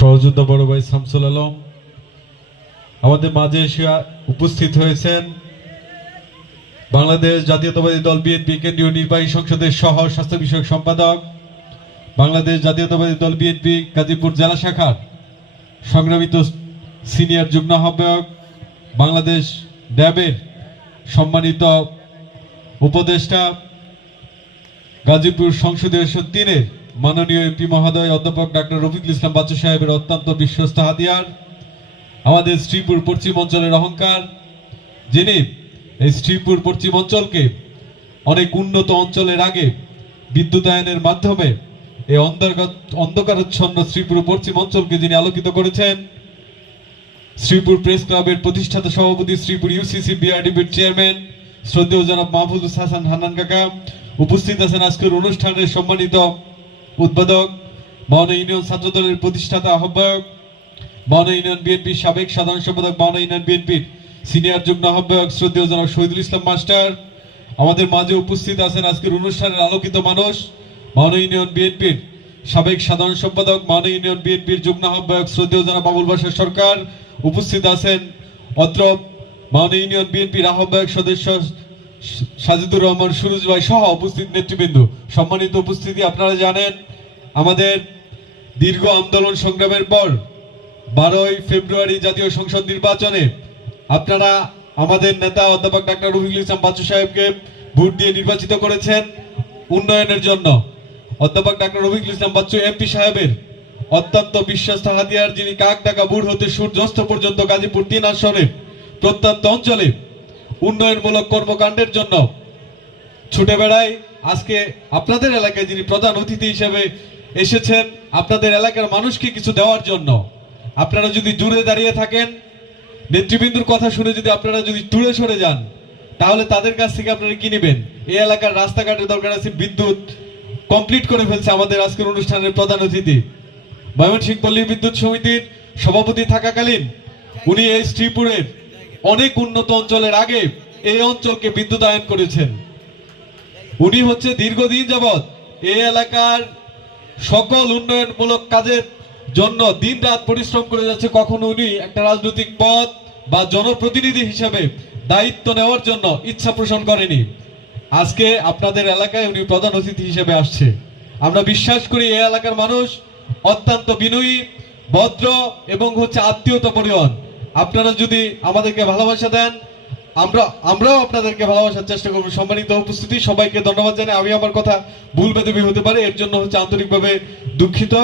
সহযোদ্ধা বড় ভাই শামসুল আলম আমাদের মাঝে এসে উপস্থিত হয়েছেন। বাংলাদেশ জাতীয়তাবাদী দল বিএনপি কেন্দ্রীয় নির্বাহী সংসদের সহ স্বাস্থ্য বিষয়ক সম্পাদক, বাংলাদেশ জাতীয়তাবাদী দল বিএনপি গাজীপুর জেলা শাখার সংগ্রামিত সিনিয়র যুগ্ম আহ্বায়ক, বাংলাদেশ ড্যাবের সম্মানিত উপদেষ্টা, গাজীপুর সংসদীয় তিনের মাননীয় এমপি মহোদয় অধ্যাপক ডাক্তার রফিকুল ইসলাম বাচ্চু সাহেবের অত্যন্ত বিশ্বস্ত হাতিয়ার, আমাদের শ্রীপুর পশ্চিম অঞ্চলের অহংকার, যিনি এই শ্রীপুর পশ্চিম অঞ্চলকে অনেক উন্নত অঞ্চলের আগে বিদ্যুতায়নের মাধ্যমে এই অন্ধকারাচ্ছন্ন শ্রীপুর পশ্চিম অঞ্চলকে যিনি আলোকিত করেছেন, শ্রীপুর প্রেস ক্লাবের প্রতিষ্ঠাতা সভাপতি, শ্রীপুর ইউসিসি বিআরডিবির চেয়ারম্যান শ্রদ্ধেয় জনাব মাহফুজুল হাসান হান্নান কাকা, উপস্থিত আছেন আজকের অনুষ্ঠানের সম্মানিত উদ্বোধক, মাওনা ইউনিয়ন ছাত্র দলের প্রতিষ্ঠাতা আহ্বায়ক, মাওনা ইউনিয়ন বিএনপির সাবেক সাধারণ সম্পাদক, মাওনা ইউনিয়ন বিএনপির সিনিয়র যুগ্ম আহ্বায়ক শ্রদ্ধেয় জনাব শহীদুল ইসলাম মাস্টার, আমাদের মাঝে উপস্থিত আছেন আজকের অনুষ্ঠানের আলোকিত মানুষ, মাওনা ইউনিয়ন বিএনপির সাবেক সাধারণ সম্পাদক, মাওনা ইউনিয়ন বিএনপির যুগ্ম আহ্বায়ক শ্রদ্ধেয় জনাব আবুল বাশার সরকার, উপস্থিত আছেন অত্র মাওনা ইউনিয়ন বিএনপির আহ্বায়ক সদস্য সাজিদুর রহমান সুরুজ ভাই সহ উপস্থিত নেতৃবৃন্দ। সম্মানিত উপস্থিতি, আপনারা জানেন আমাদের দীর্ঘ আন্দোলন সংগ্রামের পর 12ই ফেব্রুয়ারি জাতীয় সংসদ নির্বাচনে আপনারা আমাদের নেতা অধ্যাপক ডাক্তার রফিকুল ইসলাম বাচ্চু সাহেবকে ভোট দিয়ে নির্বাচিত করেছেন উন্নয়নের জন্য। অধ্যাপক ডাক্তার রফিকুল ইসলাম বাচ্চু এমপি সাহেবের অত্যন্ত বিশ্বস্ত হাতিয়ার, যিনি কাকডাকা বুড় হতে সূর্যাস্ত পর্যন্ত গাজীপুর 3 আসনে প্রত্যন্ত অঞ্চলে উন্নয়নমূলক কর্মকাণ্ডের জন্য ছুটে বেড়ায়। আজকে আপনাদের এলাকায় যিনি প্রধান অতিথি হিসেবে এসেছেন আপনাদের এলাকার মানুষকে কিছু দেওয়ার জন্য। আপনারা যদি দূরে দাঁড়িয়ে থাকেন, নেতৃবৃন্দুর কথা শুনে যদি আপনারা যদি দূরে সরে যান, তাহলে তাদের কাছ থেকে আপনারা কি নেবেন? এই এলাকার রাস্তাঘাটের দরকার আছে, বিদ্যুৎ কমপ্লিট করে ফেলছে আমাদের আজকের অনুষ্ঠানের প্রধান অতিথি। ময়মনসিংহ পল্লী বিদ্যুৎ সমিতির সভাপতি থাকাকালীন উনি এই শ্রীপুরের অনেক উন্নত অঞ্চলের আগে এই অঞ্চলকে বিদ্যুতায়ন করেছেন। উনি হচ্ছে দীর্ঘদিন যাবৎ এই এলাকার সকল উন্নয়নমূলক কাজের জন্য দিন রাত পরিশ্রম করে যাচ্ছে। কখনো উনি একটা রাজনৈতিক পদ বা জনপ্রতিনিধি হিসেবে দায়িত্ব নেওয়ার জন্য ইচ্ছা পোষণ করেনি। আজকে আপনাদের এলাকায় উনি প্রধান অতিথি হিসেবে আসছে। আমরা বিশ্বাস করি এই এলাকার মানুষ অত্যন্ত বিনয়ী, ভদ্র এবং হচ্ছে আত্মীয়তা পরিয়ন। আপনারা যদি আমাদেরকে ভালোবাসা দেন, আমরাও আপনাদেরকে ভালোবাসার চেষ্টা করব। সম্মানিত উপস্থিতি, সবাইকে ধন্যবাদ জানাই। আমি আমার কথা ভুল বেদবি হতে পারে, এর জন্য হচ্ছে আন্তরিকভাবে দুঃখিত।